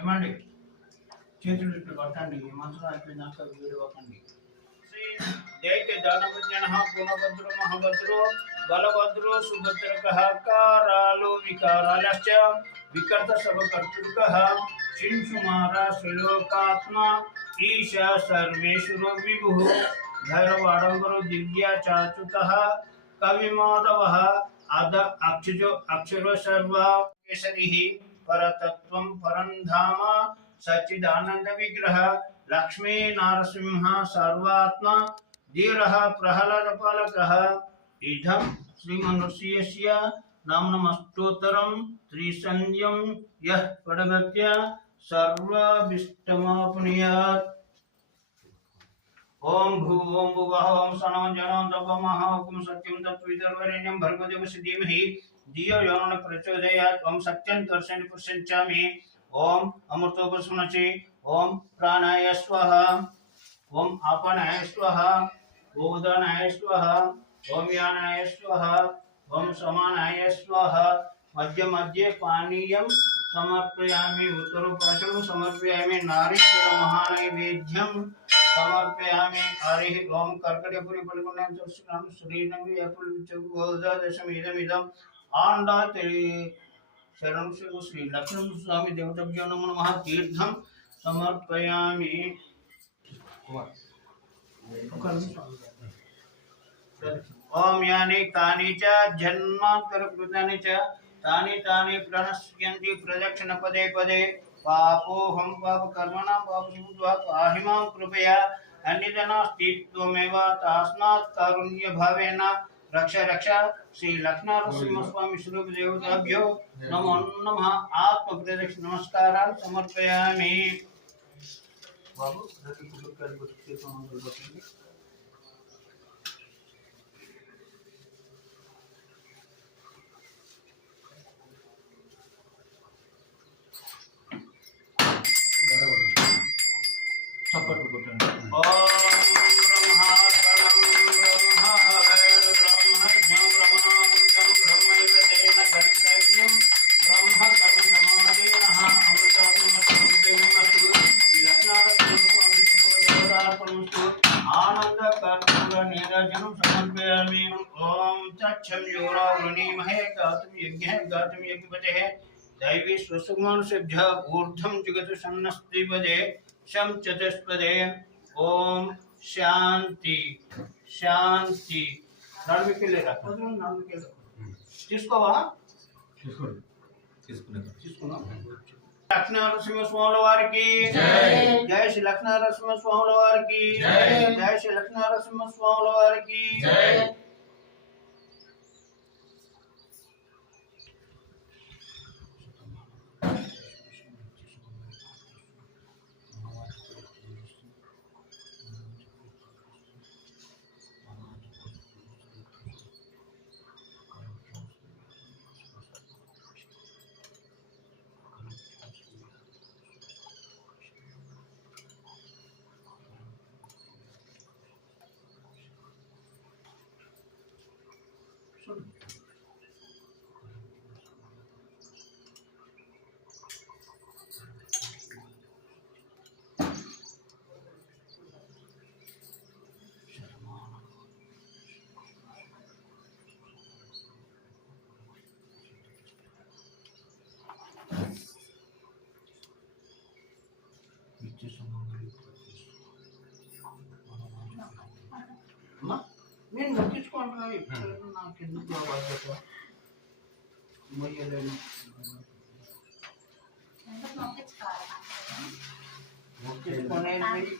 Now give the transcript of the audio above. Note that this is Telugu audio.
ఏమండి చేతులు ఇట్లా కొట్టండి మనసులో అయిపోయినాక వీడివ్వకండి. దైత్య దానవజ్ఞనః గుణభద్రో మహాభద్రో బలభద్రో సుభద్రకః కారాలో వికారాలశ్చ వికర్త సర్వకర్తృకః శింశుమార శ్రీలోకాత్మా ఈశా సర్వేశ్వరో విభుః భైరవాడంబరో దివ్యా చాచుతః కవిమాధవః అక్షరో సర్వ కేసరిః పరతత్వం పరంధామ సచ్చిదానంద విగ్రహ లక్ష్మీ నారసింహ సర్వాత్మ ధీరః ప్రహ్లాద పాలకః ఇదం శ్రీమనుష్యస్య నామ్నమస్తోత్తరం త్రిసంధ్యం యః పఠగత్య సర్వాభిష్టమాప్నుయాత్. ఓం భూ ఓం భువః ఓం సనో జనో తపమః ఓం సత్యం తత్విదర్వరేణ్యం భర్గదేవస్య ధీమహి ధియో యో నః ప్రచోదయాత్. ఓం సత్యం దర్శని పురుషంచామి. ఓం అమృతోపస్మనసి. ఓం ప్రాణాయ స్వః. ఓం ఆపనాయ స్వః. ఓం ఉదానాయ స్వః. ఓం యానాయ స్వః. ఓం సమానాయ స్వః. మధ్య మధ్య పానీయం సమర్పయామి. ఉత్తరోపశం సమర్పయామి. నారీశ్వర మహానైవేద్యం సమర్పయామి. హరి ఓం కర్కటపురి పలుకున్నాం చూస్తున్నాం. శ్రీరంగ ఏపుల్ దశమిదమిదం ఆండా శరణం శ్రీ లక్ష్మణ స్వామి దేవతభ్యో నమో నమః. తీర్థం సమర్పయామి. ఓం యాని తాని చ జన్మాంతరకృతాని చ తాని తాని ప్రణశ్యంతి ప్రదక్షిణ పదే పదే. పాపోహం పాపకర్మణాం పాపసిద్ధ్వా పాహి మాం కృపయా అన్యజనాస్తి త్వమేవ తస్మాత్ కారుణ్య భావేన రక్ష రక్ష. శ్రీ లక్ష్మణనరసింహస్వామి స్వరూప దేవతాభ్యో నమో నమః. ఆత్మ ప్రదక్షిణ నమస్కారాలు సమర్పయామి. బాబు చప్పట్లు కొట్టండి. ఓం బ్రహ్మార్పణం బ్రహ్మ హవేర్ బ్రహ్మజ్ఞం బ్రహ్మణామృతం బ్రహ్మైవ తేన గంతవ్యం బ్రహ్మ కర్మ సమాధీనః అమృతాత్మస్వరూపేణమస్తు. లక్ష్మీనరసింహస్వామి సర్వదేవతార్పణమస్తు. ఆనంద కర్పూర నీరాజనం సమర్పయామి. ఓం తచ్చం యోరా వృణీమహే గాతుం యజ్ఞః గాతుం యజ్ఞపతేః दैवी स्वसुमानुषभ्य ऊर्ध्वं जगत् सन्नस्तिपदे शं चतुष्पदे. ओम शांति शांति. नाम के ले रखो नाम के किसको वहां किसको లక్ష్మీనరసింహ స్వాముల వారికి జై. జై శ్రీ లక్ష్మీనరసింహ స్వాముల వారికి జై. జై శ్రీ లక్ష్మీనరసింహ స్వాముల వారికి జై. నేను మొక్కించుకుంటున్నా. నాకు ఎందుకు బాధ్యత మొయ్యలేను. మొక్కించుకునేది